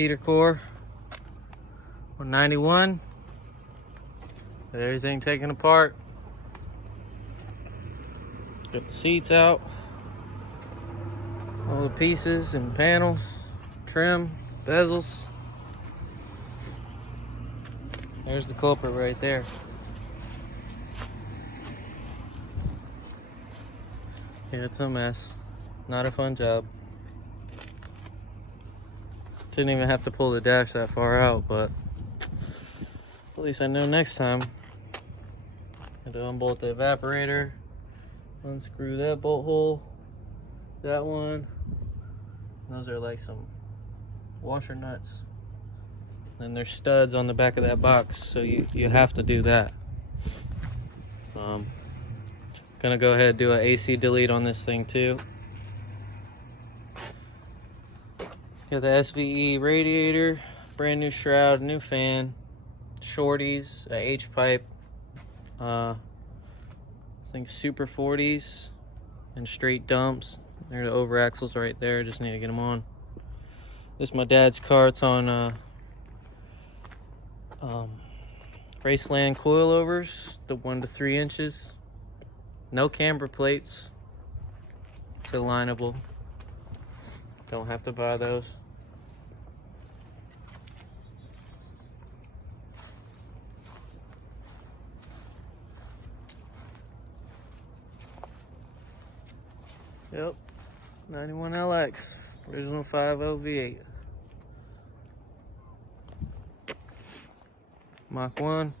heater core. 191. Got everything taken apart. Got the seats out. All the pieces and panels, trim, bezels. There's the culprit right there. Yeah, it's a mess. Not a fun job. Didn't even have to pull the dash that far out, but at least I know next time. Had to unbolt the evaporator, unscrew that bolt hole, that one. Those are like some washer nuts. And there's studs on the back of that box, so you have to do that. Gonna go ahead and do an AC delete on this thing too. Got the SVE radiator, brand new shroud, new fan, shorties, a H pipe, I think Super 40s, and straight dumps. There are the over axles right there. Just need to get them on. This is my dad's car. It's on Raceland coilovers, the 1 to 3 inches. No camber plates. It's alignable. Don't have to buy those. Yep, 91 LX, original 5.0 V8. Mach 1.